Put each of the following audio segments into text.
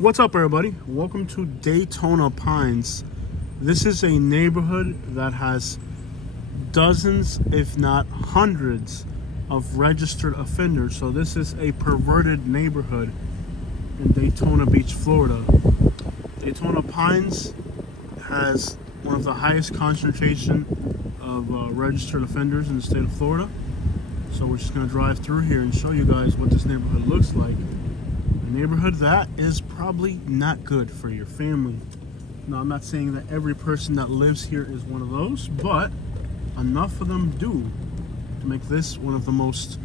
What's up, everybody? Welcome to Daytona Pines. This is a neighborhood that has dozens, if not hundreds, of registered offenders. So this is a perverted neighborhood in Daytona Beach, Florida. Daytona Pines has one of the highest concentration of registered offenders in the state of Florida. So we're just going to drive through here and show you guys what this neighborhood looks like. A neighborhood that is probably not good for your family. Now, I'm not saying that every person that lives here is one of those, but enough of them do to make this one of the most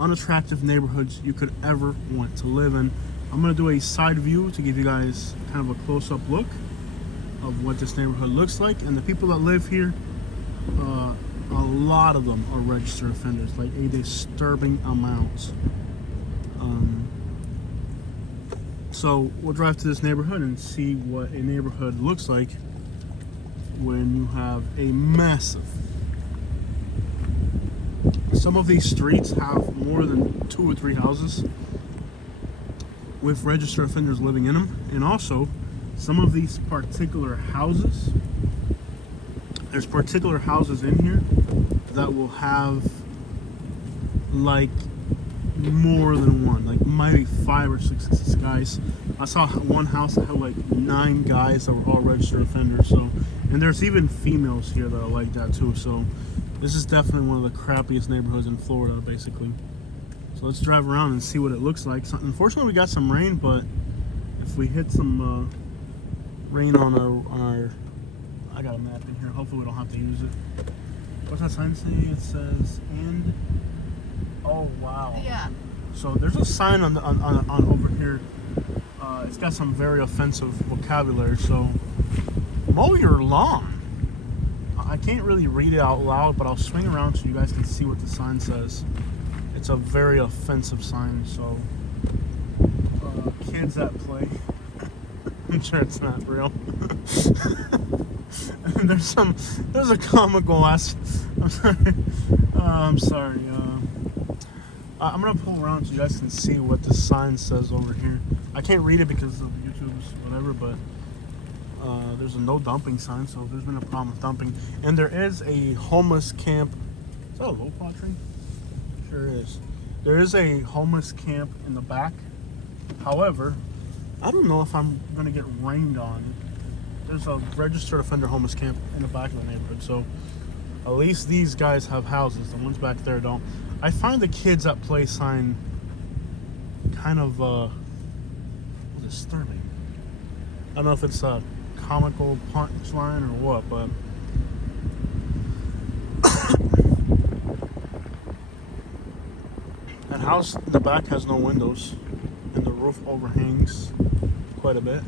unattractive neighborhoods you could ever want to live in. I'm going to do a side view to give you guys kind of a close-up look of what this neighborhood looks like. And the people that live here, a lot of them are registered offenders, like a disturbing amount. So we'll drive to this neighborhood and see what a neighborhood looks like when you have a massive. Some of these streets have more than 2 or 3 houses with registered offenders living in them. And also, some of these particular houses, there's particular houses in here that will have like more than one, like maybe 5 or 6 guys. I saw one house that had like 9 guys that were all registered offenders. So, and there's even females here that are like that too. So this is definitely one of the crappiest neighborhoods in Florida, basically. So let's drive around and see what it looks like. So, unfortunately, we got some rain, but if we hit some rain on our, I got a map in here. Hopefully, we don't have to use it. What's that sign say? It says "and." Oh wow. Yeah. So there's a sign on over here. It's got some very offensive vocabulary. So mow your lawn. I can't really read it out loud, but I'll swing around so you guys can see what the sign says. It's a very offensive sign. So kids that play. I'm sure it's not real. And there's a comical ass. I'm sorry. I'm gonna pull around so you guys can see what the sign says over here. I can't read it because of YouTube's whatever, but there's a no dumping sign, so there's been a problem with dumping. And there is a homeless camp. Is that a low pot tree? Sure is. There is a homeless camp in the back. However, I don't know if I'm gonna get rained on. There's a registered offender homeless camp in the back of the neighborhood, so at least these guys have houses. The ones back there don't. I find the kids that play sign kind of disturbing. I don't know if it's a comical punchline or what, but that house in the back has no windows, and the roof overhangs quite a bit.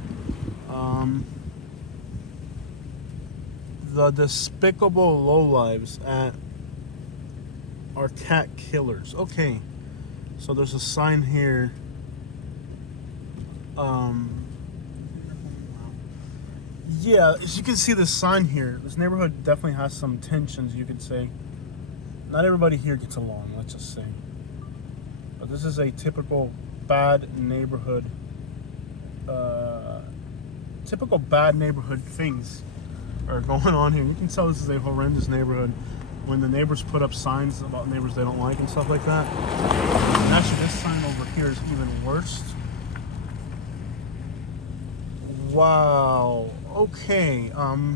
The despicable lowlives are cat killers. Okay, so there's a sign here. Yeah, as you can see the sign here, this neighborhood definitely has some tensions, you could say. Not everybody here gets along, let's just say. But this is a typical bad neighborhood. Typical bad neighborhood things are going on here. You can tell this is a horrendous neighborhood when the neighbors put up signs about neighbors they don't like and stuff like that. And actually, this sign over here is even worse. Wow. Okay. Wow.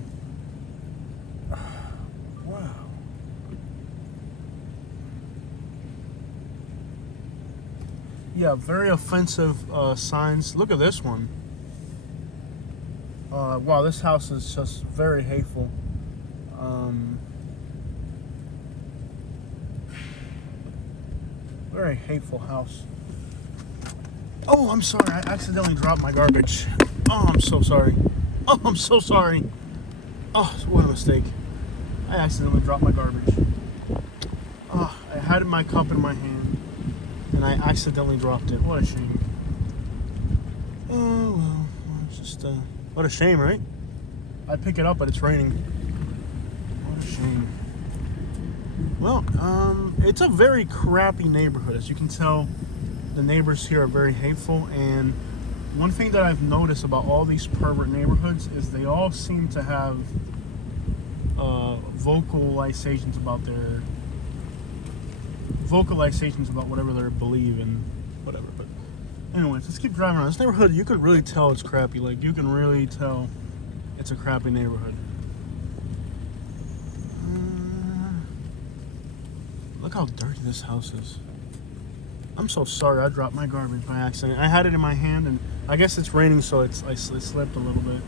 Yeah, very offensive signs. Look at this one. Wow, this house is just very hateful. Very hateful house. Oh, I'm sorry. I accidentally dropped my garbage. Oh, I'm so sorry. Oh, I'm so sorry. Oh, what a mistake. I accidentally dropped my garbage. Oh, I had my cup in my hand, and I accidentally dropped it. What a shame. Oh, well, it's just, what a shame, right? I'd pick it up, but it's raining. What a shame. Well, it's a very crappy neighborhood. As you can tell, the neighbors here are very hateful, and one thing that I've noticed about all these pervert neighborhoods is they all seem to have vocalizations about whatever they believe in, whatever. But anyways, let's keep driving around. This neighborhood, you could really tell it's crappy. Like, you can really tell it's a crappy neighborhood. Look how dirty this house is. I'm so sorry I dropped my garbage by accident. I had it in my hand, and I guess it's raining, so it slipped a little bit.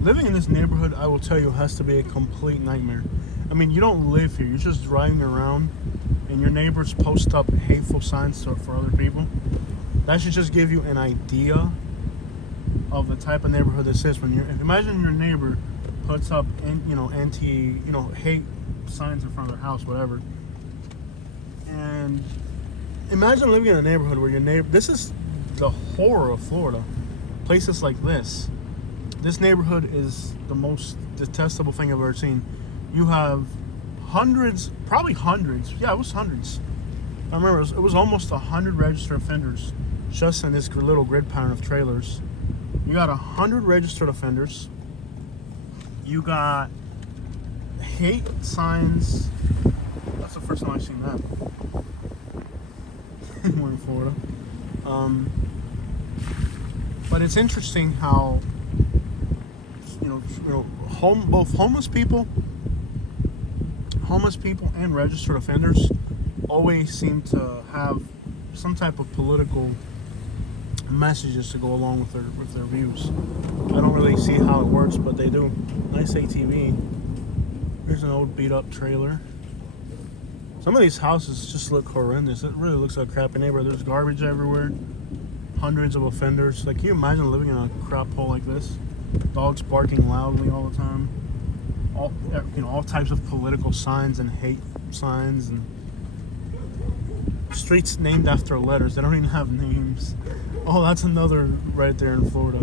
Living in this neighborhood, I will tell you, has to be a complete nightmare. I mean, you don't live here. You're just driving around, and your neighbors post up hateful signs for other people. That should just give you an idea of the type of neighborhood this is. Imagine your neighbor puts up, hate signs in front of their house, whatever. And imagine living in a neighborhood where your neighbor. This is the horror of Florida. Places like this. This neighborhood is the most detestable thing I've ever seen. You have hundreds. Yeah, it was hundreds. I remember it was almost 100 registered offenders just in this little grid pattern of trailers. You got 100 registered offenders. You got hate signs. That's the first time I've seen that. We're in Florida. But it's interesting how both homeless people and registered offenders always seem to have some type of political messages to go along with their views. I don't really see how it works, but they do. Nice ATV. Here's an old beat up trailer. Some of these houses just look horrendous. It really looks like a crappy neighborhood. There's garbage everywhere. Hundreds of offenders. Like, can you imagine living in a crap hole like this? Dogs barking loudly all the time. All types of political signs and hate signs, and streets named after letters. They don't even have names. Oh, that's another right there in Florida.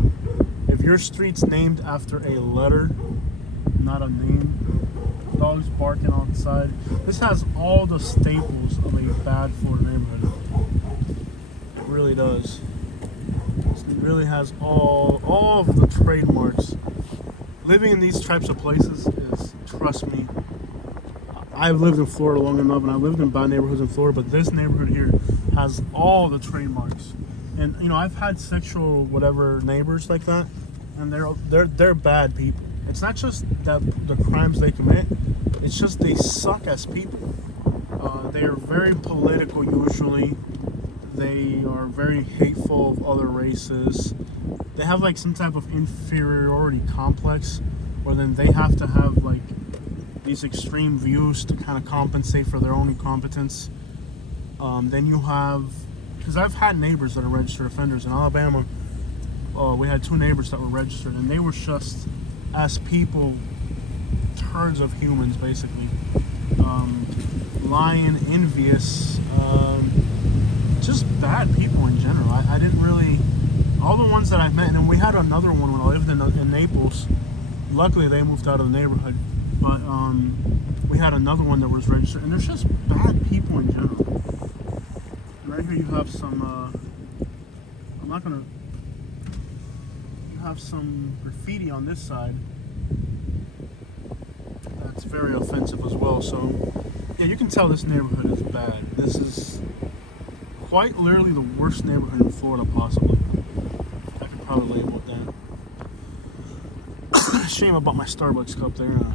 If your street's named after a letter, not a name, dogs barking outside. This has all the staples of a bad Florida neighborhood. It really does. It really has all of the trademarks. Living in these types of places is, trust me, I've lived in Florida long enough, and I've lived in bad neighborhoods in Florida, but this neighborhood here has all the trademarks. And I've had sexual whatever neighbors like that, and they're bad people. It's not just that the crimes they commit; it's just they suck as people. They are very political usually. They are very hateful of other races. They have like some type of inferiority complex, where then they have to have like these extreme views to kind of compensate for their own incompetence. Then you have, because I've had neighbors that are registered offenders in Alabama. We had 2 neighbors that were registered, and they were just, as people, turds of humans, basically. Lying, envious, just bad people in general. I didn't really, all the ones that I've met, and then we had another one when I lived in Naples. Luckily, they moved out of the neighborhood, but we had another one that was registered, and there's just bad people in general. Right here you have some, you have some graffiti on this side. That's very offensive as well. So, yeah, you can tell this neighborhood is bad. This is quite literally the worst neighborhood in Florida, possibly. I could probably label it that. Shame about my Starbucks cup there. Maybe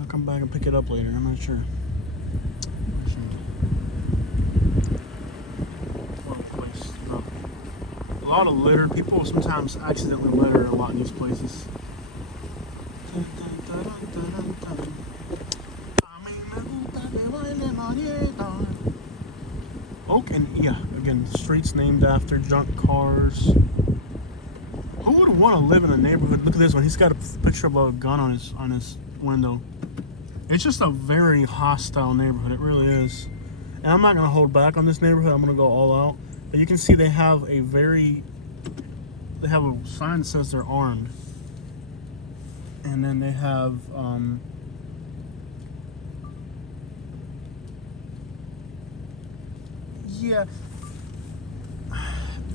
I'll come back and pick it up later. I'm not sure. A lot of litter. People sometimes accidentally litter a lot in these places. And yeah, again, streets named after junk cars. Who would want to live in a neighborhood? Look at this one. He's got a picture of a gun on his window. It's just a very hostile neighborhood. It really is. And I'm not gonna hold back on this neighborhood. I'm gonna go all out. But you can see they have a sign that says they're armed. And then they have yeah,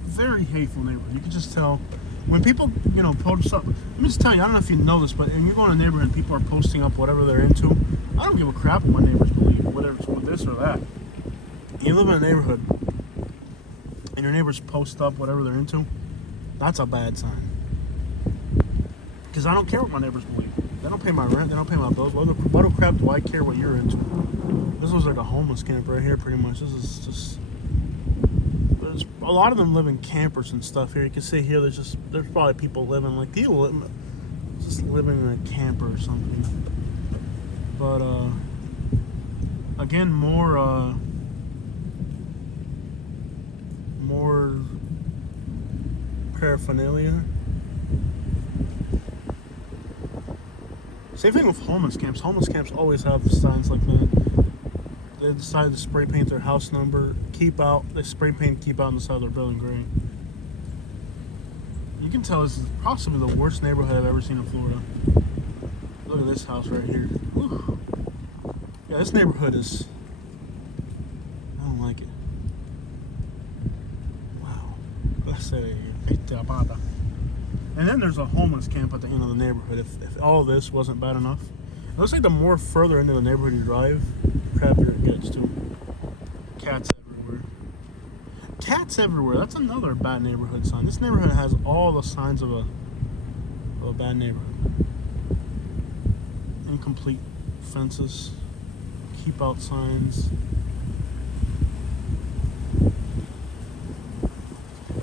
very hateful neighborhood. You can just tell when people, post up. Let me just tell you, I don't know if you know this, but when you go in a neighborhood and people are posting up whatever they're into, I don't give a crap what my neighbors believe, whether it's with this or that. You live in a neighborhood and your neighbors post up whatever they're into, that's a bad sign. Because I don't care what my neighbors believe. They don't pay my rent. They don't pay my bills. Why the crap do I care what you're into? This was like a homeless camp right here, pretty much. This is just... There's a lot of them live in campers and stuff here. You can see here, there's probably people living like just living in a camper or something. But again, more paraphernalia. Same thing with homeless camps. Homeless camps always have signs like that. They decide to spray paint their house number, keep out. They spray paint keep out on the side of their building gray. You can tell this is possibly the worst neighborhood I've ever seen in Florida. Look at this house right here. Whew. Yeah, this neighborhood is... I don't like it. Wow. Let's say... And then there's a homeless camp at the end of the neighborhood. If all of this wasn't bad enough, it looks like the more further into the neighborhood you drive, the crappier it gets too. Cats everywhere. Cats everywhere. That's another bad neighborhood sign. This neighborhood has all the signs of a bad neighborhood. Incomplete fences, keep out signs.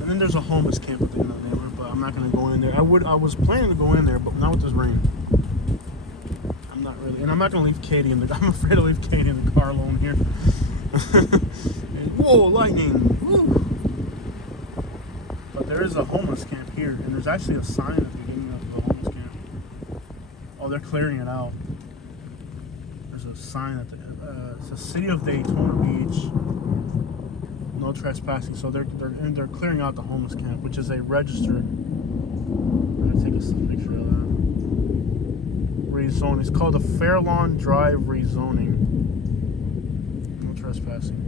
And then there's a homeless camp at the end of the neighborhood. I'm not going to go in there. I was planning to go in there, but not with this rain. I'm not really. And I'm not going to leave Katie in the... I'm afraid to leave Katie in the car alone here. Whoa, lightning. Woo. But there is a homeless camp here. And there's actually a sign at the beginning of the homeless camp. Oh, they're clearing it out. There's a sign at the... it's the City of Daytona Beach. No trespassing. So they're clearing out the homeless camp, which is a registered... I'm gonna take a picture of that. Rezoning. It's called the Fairlawn Drive rezoning. No trespassing.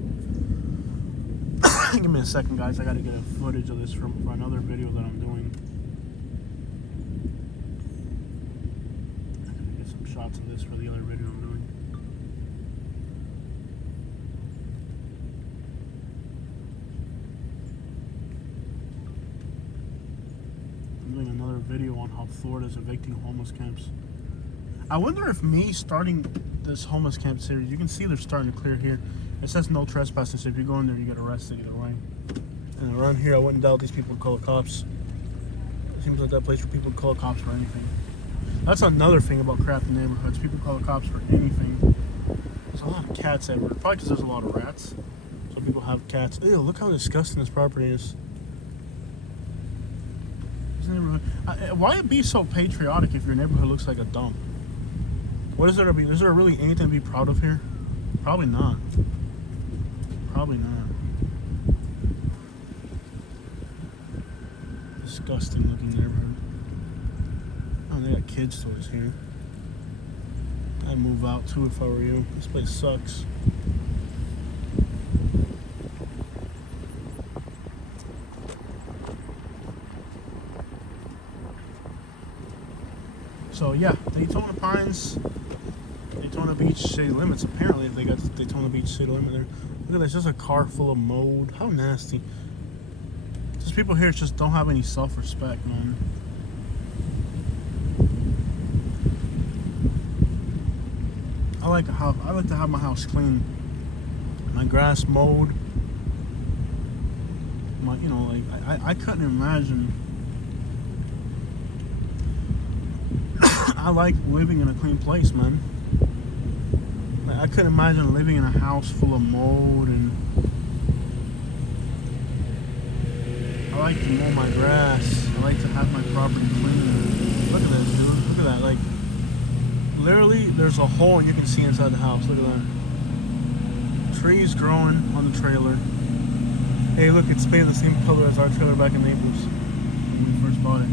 Give me a second, guys. I gotta get a footage of this for another video that I'm doing. I gotta get some shots of this for the other video I'm doing. Doing another video on how Florida's evicting homeless camps. I wonder if me starting this homeless camp series, you can see they're starting to clear here. It says no trespassing, so if you go in there, you get arrested either way. And around here, I wouldn't doubt these people would call the cops. It seems like that place where people would call the cops for anything. That's another thing about crappy neighborhoods. People call the cops for anything. There's a lot of cats everywhere. Probably because there's a lot of rats. So people have cats. Ew, look how disgusting this property is. Neighborhood. Why be so patriotic if your neighborhood looks like a dump? What is there to be? Is there really anything to be proud of here? Probably not. Probably not. Disgusting looking neighborhood. Oh, they got kids toys here. I'd move out too if I were you. This place sucks. So yeah, Daytona Pines, Daytona Beach city limits. Apparently they got the Daytona Beach city limit there. Look at this, just a car full of mold. How nasty. Just people here just don't have any self-respect, man. I like to have my house clean. My grass mowed. My, I couldn't imagine. I like living in a clean place, man. I couldn't imagine living in a house full of mold, and I like to mow my grass. I like to have my property clean. Look at this, dude. Look at that. Like, literally, there's a hole and you can see inside the house. Look at that. Trees growing on the trailer. Hey, look, it's painted the same color as our trailer back in Naples when we first bought it.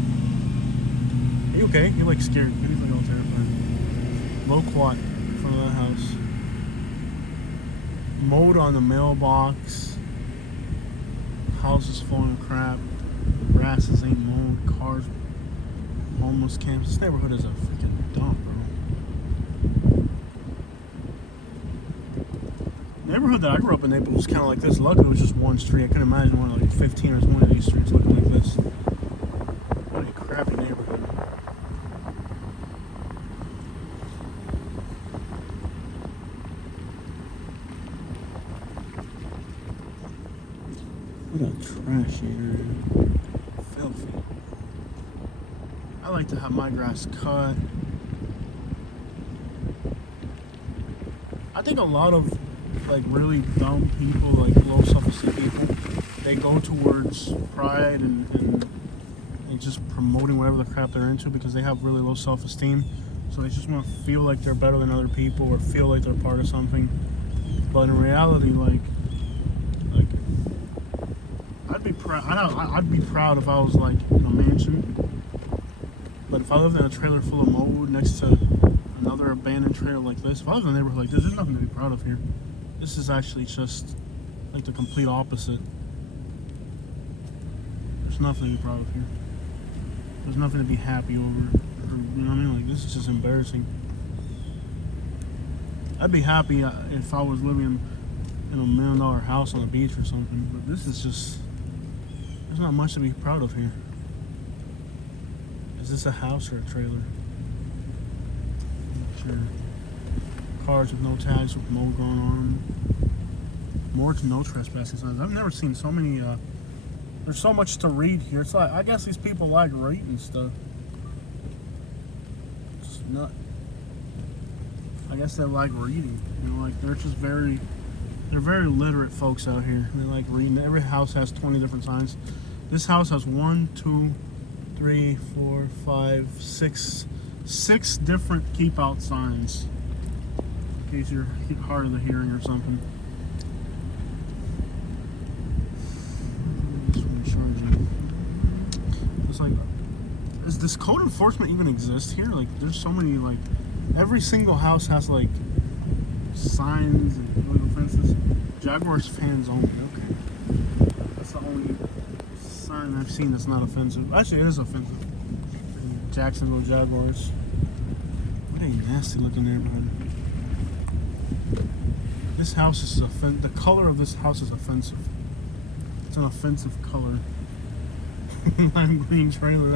Are you okay? You're like scared. He's like all terrified. Low quat in front of that house. Mold on the mailbox. houses falling crap, grasses ain't mowed, cars, homeless camps. This neighborhood is a freaking dump, bro. The neighborhood that I grew up in Naples was kind of like this. Luckily, it was just one street. I couldn't imagine one of like 15 or 20 of these streets looking like this. What a crappy neighborhood. What a trashy area. Filthy. I like to have my grass cut. I think a lot of like really dumb people, like low self-esteem people, they go towards pride and just promoting whatever the crap they're into because they have really low self-esteem. So they just want to feel like they're better than other people or feel like they're part of something. But in reality, like I'd be proud. I'd be proud if I was like in a mansion. But if I lived in a trailer full of mold next to another abandoned trailer like this, if I lived in a neighborhood like this, there's nothing to be proud of here. This is actually just like the complete opposite. There's nothing to be proud of here. There's nothing to be happy over. Or, you know what I mean? Like, this is just embarrassing. I'd be happy if I was living in a $1 million house on the beach or something. But this is just, there's not much to be proud of here. Is this a house or a trailer? I'm not sure. Cars with no tags with mold growing on them. More to no trespassing signs. I've never seen so many. There's so much to read here. It's like, I guess these people like reading stuff. It's not. I guess they like reading. You know, like they're just very literate folks out here. They like reading. Every house has 20 different signs. This house has 1, 2, 3, 4, 5, 6 different keep out signs. In case you're hard of the hearing or something. This one charging. It's like, does this code enforcement even exist here? Like, there's so many, like, every single house has like signs and illegal fences. Jaguars fans only. Okay, that's the only sign I've seen that's not offensive. Actually, it is offensive. Jacksonville Jaguars. What a nasty looking neighborhood. This house is the color of this house is offensive. It's an offensive color. Lime green trailer.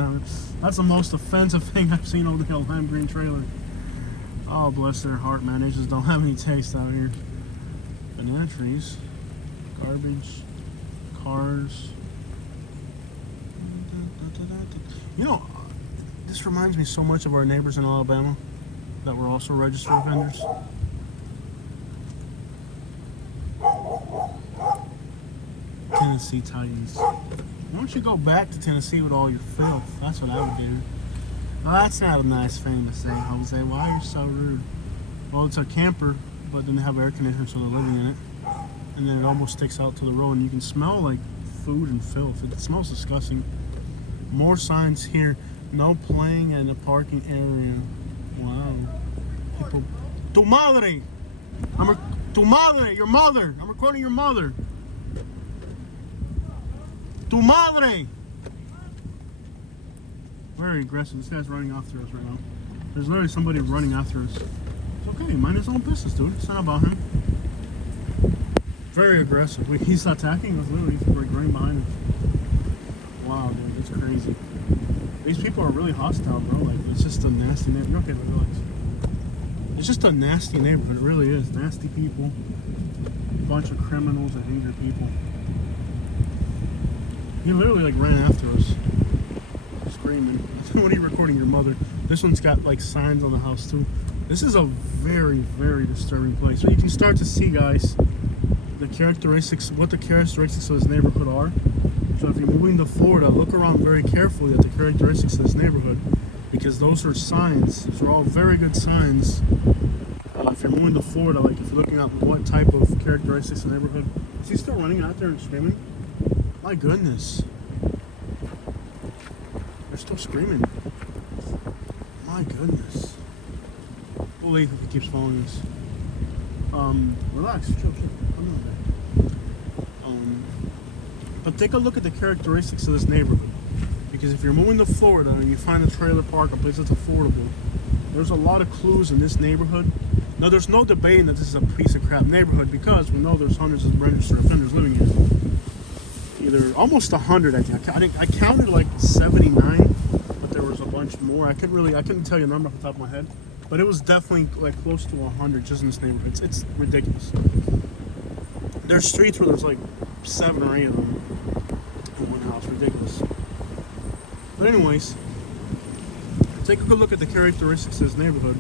That's the most offensive thing I've seen over the lime green trailer. Oh, bless their heart, man. They just don't have any taste out here. Banana trees. Garbage. Cars. You know, this reminds me so much of our neighbors in Alabama that were also registered offenders. Tennessee Titans. Why don't you go back to Tennessee with all your filth? That's what I would do. Well, that's not a nice thing to say, Jose. Why are you so rude? Well, it's a camper, but then they have air conditioning, so they're living in it. And then it almost sticks out to the road, and you can smell like food and filth. It smells disgusting. More signs here. No playing in the parking area. Wow. People. Tu madre! Tu madre! Your mother! I'm recording your mother. Tu madre! Very aggressive. This guy's running after us right now. There's literally somebody running after us. It's okay. Mind his own business, dude. It's not about him. Very aggressive. He's attacking us. Literally, he's like right behind us. Wow, dude. It's crazy. These people are really hostile, bro. Like, it's just a nasty neighborhood. Okay, relax. It's just a nasty neighborhood. It really is. Nasty people. A bunch of criminals and angry people. He literally like ran after us. Screaming. What are you recording, your mother? This one's got like signs on the house too. This is a very, very disturbing place. So you can start to see, guys, the characteristics, what the characteristics of this neighborhood are. So if you're moving to Florida, look around very carefully at the characteristics of this neighborhood, because those are signs. Those are all very good signs. If you're moving to Florida, like if you're looking at what type of characteristics of the neighborhood. Is he still running out there and screaming? My goodness. They're still screaming. My goodness. We'll leave if he keeps following us. Relax. Chill. Come on back. But take a look at the characteristics of this neighborhood. Because if you're moving to Florida and you find a trailer park, a place that's affordable, there's a lot of clues in this neighborhood. Now, there's no debating that this is a piece of crap neighborhood because we know there's hundreds of registered offenders living here. Either almost 100, I think. I counted like 79, but there was a bunch more. I couldn't tell you a number off the top of my head, but it was definitely like close to 100 just in this neighborhood. It's ridiculous. There's streets where there's like 7 or 8 of them in one house. Ridiculous. But anyways, take a good look at the characteristics of this neighborhood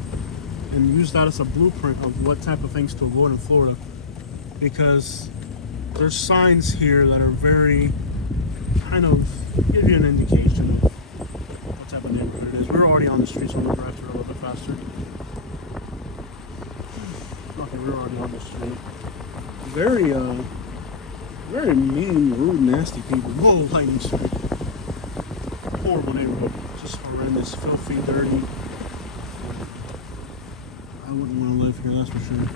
and use that as a blueprint of what type of things to avoid in Florida. Because there's signs here that are very kind of give you an indication of what type of neighborhood it is. We're already on the street, so we'll drive through a little bit faster. Okay, we're already on the street. Very mean, rude, nasty people. Whoa, lightning strike. Horrible neighborhood. Just horrendous, filthy, dirty. I wouldn't want to live here, that's for sure.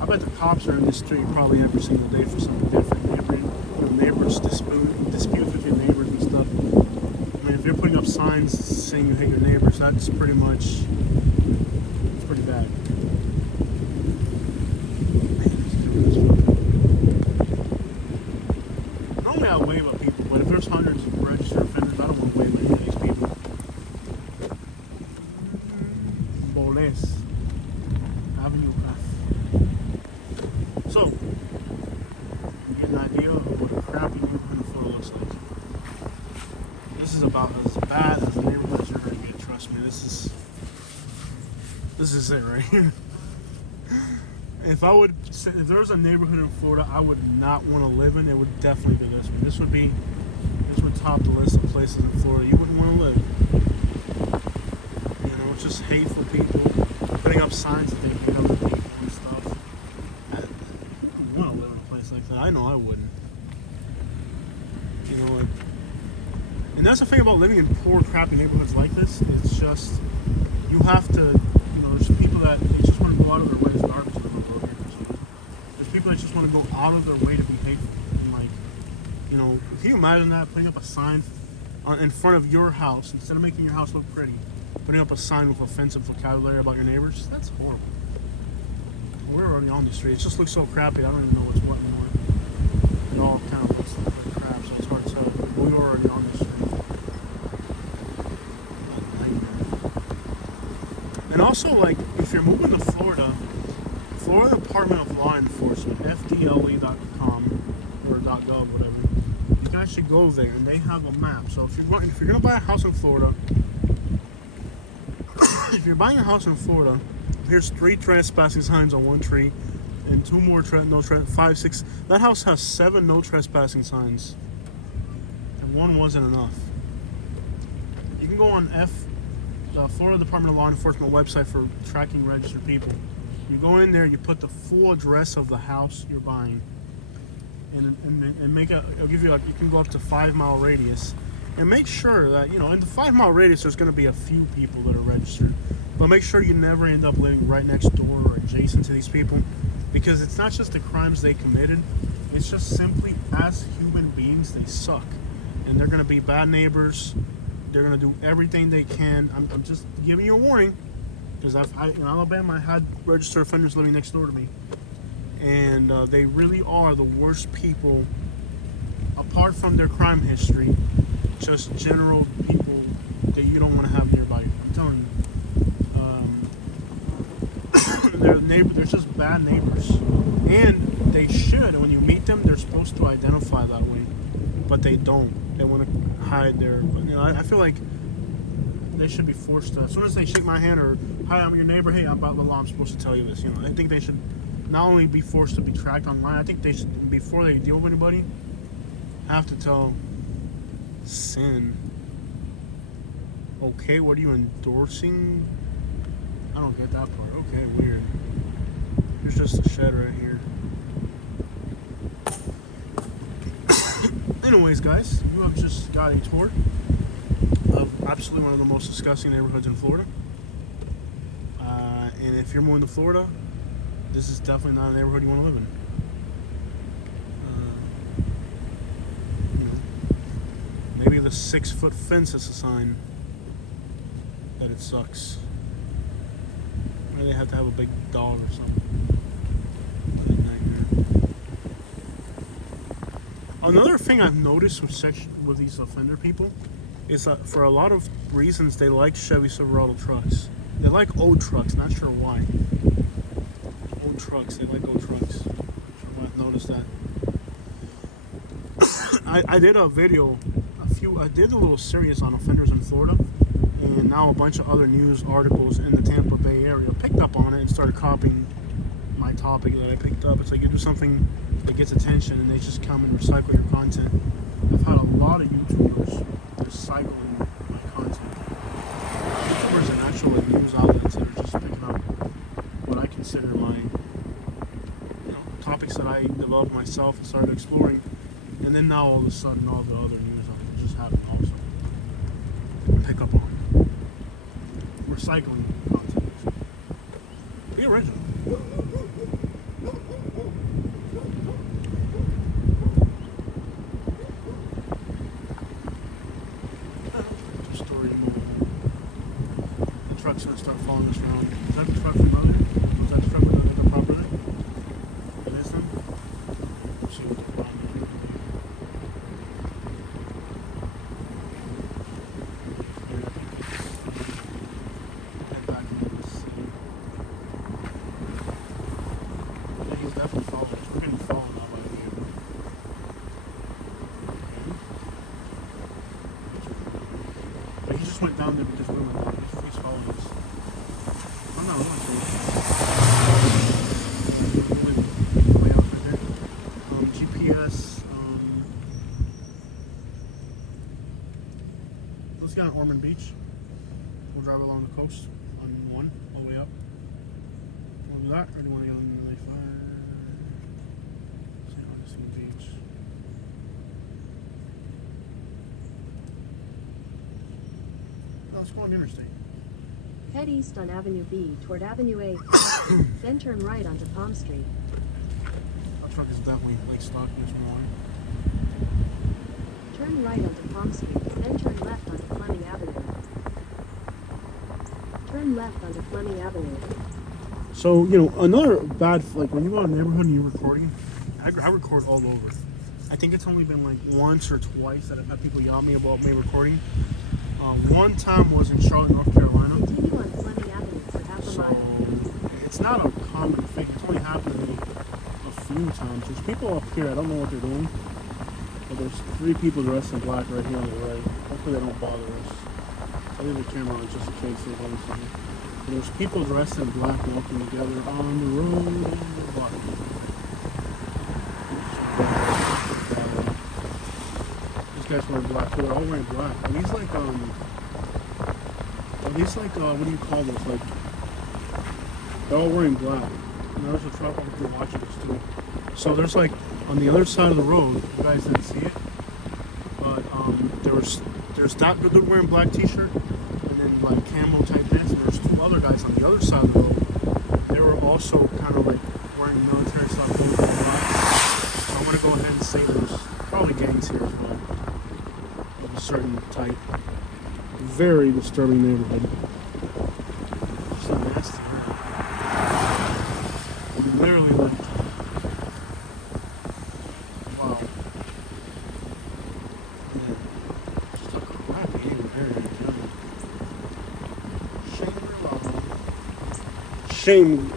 I bet the cops are in this street probably every single day for something different. Neighbors disputes with your neighbors and stuff. I mean, if you're putting up signs saying you hate your neighbors, that's pretty much, it's pretty bad. Normally I wave at people, but if there's hundreds of registered offenders, I don't want to wave at any of these people. Boles. Avenue F. So, you get an idea of what a crappy neighborhood in Florida looks like. This is about as bad as the neighborhood you're going to get, trust me. This is it right here. If there was a neighborhood in Florida I would not want to live in, it would definitely be this one. This would top the list of places in Florida you wouldn't want to live. You know, it's just hateful people putting up signs that they beat up people and stuff. I wouldn't want to live in a place like that. I know I wouldn't. You know, and that's the thing about living in poor, crappy neighborhoods like this. It's just you have to. You know, there's people that they just want to go out of their way. There's garbage in the road here. There's people that just want to go out of their way to be hateful. And like, you know, can you imagine that, putting up a sign in front of your house instead of making your house look pretty, putting up a sign with offensive vocabulary about your neighbors? That's horrible. We're already on the street. It just looks so crappy. I don't even know what's what anymore. It all kind of looks like crap, so it's hard to tell. We were already on the street. And also, like, if you're moving to Florida Department of Law Enforcement, FDLE.com or .gov, whatever, you can actually go there and they have a map. So if you're gonna buy a house in Florida, if you're buying a house in Florida, here's 3 trespassing signs on one tree, and 2 more no trespassing. 5, 6. That house has 7 no trespassing signs, and 1 wasn't enough. You can go on the Florida Department of Law Enforcement website for tracking registered people. You go in there, you put the full address of the house you're buying, and make it'll give you, like, you can go up to 5-mile radius, and make sure that, you know, in the 5-mile radius there's going to be a few people that are registered, but make sure you never end up living right next door or adjacent to these people, because it's not just the crimes they committed, it's just simply as human beings they suck, and they're going to be bad neighbors. They're going to do everything they can. I'm just giving you a warning, because in Alabama I had registered offenders living next door to me, and they really are the worst people, apart from their crime history, just general people that you don't want to have nearby you. I'm telling you. They're just bad neighbors, and they should, when you meet them, they're supposed to identify that way, but they don't. They want to hide their, you know, I feel like they should be forced to, as soon as they shake my hand or, hi, I'm your neighbor, hey, I'm about the law, I'm supposed to tell you this, you know. I think they should not only be forced to be tracked online, I think they should, before they deal with anybody, have to tell sin. Okay, what are you endorsing? I don't get that part. Okay, weird. There's just a shed right here. Anyways, guys, you have just got a tour of absolutely one of the most disgusting neighborhoods in Florida. And if you're moving to Florida, this is definitely not a neighborhood you want to live in. a 6-foot fence as a sign that it sucks. Or they have to have a big dog or something. What a nightmare. Another thing I've noticed with these offender people is that for a lot of reasons they like Chevy Silverado trucks. They like old trucks, not sure why. Old trucks, they like old trucks. You might notice that. I did a video, I did a little series on offenders in Florida, and now a bunch of other news articles in the Tampa Bay area picked up on it and started copying my topic that I picked up. It's like you do something that gets attention and they just come and recycle your content. I've had a lot of YouTubers recycling my content. YouTubers and actual news outlets that are just picking up what I consider my topics that I developed myself and started exploring. And then now all of a sudden all the other news outlets just happen also to pick up on recycling content. Be original. The truck's gonna start following us around. Is that the truck from earlier? Was that the truck with the property? It is them? Let's see what they're buying. Head back into the city. Yeah, he's definitely following us. We're getting followed now by the vehicle. But he just went down there because we went down. He's following us. I'm not really sure. Way out right there. GPS. Let's get on Ormond Beach. We'll drive along the coast on 1 all the way up. Want to do that, or do you want to go on the 95? St. Augustine Beach. Let's go on the interstate. Head east on Avenue B toward Avenue A, then turn right onto Palm Street. That truck is definitely like stock this morning. Turn right onto Palm Street, then turn left onto Fleming Avenue. Turn left onto Fleming Avenue. So, another bad, like when you go out in the neighborhood and you're recording, I record all over. I think it's only been like once or twice that I've had people yell at me about me recording. One time was in Charlotte, North Carolina. Continue on Fleming Avenue for half a mile. It's not a common thing. It's only happened to me a few times. There's people up here, I don't know what they're doing. But there's 3 people dressed in black right here on the right. Hopefully they don't bother us. I'll leave the camera on just in case they bother something. But there's people dressed in black walking together on the road in the black. These guys wearing black too. They're all wearing black. Are these like what do you call those? Like, they're all wearing black. And there's a truck over here watching us too. So there's like, on the other side of the road, you guys didn't see it, but there's that dude wearing black t-shirt, and then like camo type pants, and there's 2 other guys on the other side of the road. They were also kind of like wearing military stuff. So I'm gonna go ahead and say there's probably gangs here as well, of a certain type. Very disturbing neighborhood. So nasty. Literally like, wow. Yeah. Just a crappy area. Shame.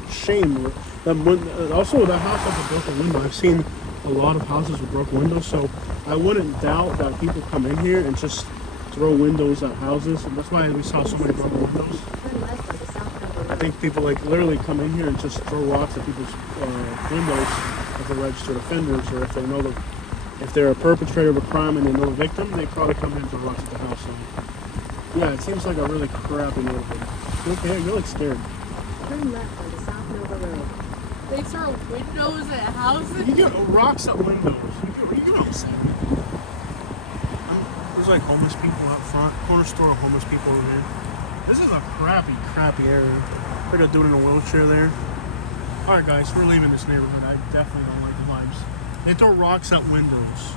Also, that house has a broken window. I've seen a lot of houses with broken windows, so I wouldn't doubt that people come in here and just throw windows at houses, and that's why we saw so many broken windows. I think people like literally come in here and just throw rocks at people's windows if they're registered offenders, or if they know if they're a perpetrator of a crime and they know the victim, they probably come in and throw rocks at the house. So, yeah, it seems like a really crappy neighborhood. Okay, you're like scared. Turn left onto South Nova Road. They throw windows at houses? You get rocks at windows. You get what I'm saying? There's like homeless people out front. Corner store, homeless people over there. This is a crappy area. Like a dude in a wheelchair there. Alright guys, we're leaving this neighborhood. I definitely don't like the vibes. They throw rocks at windows.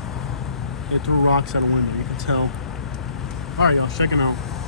They throw rocks at a window. You can tell All right, y'all, check it out.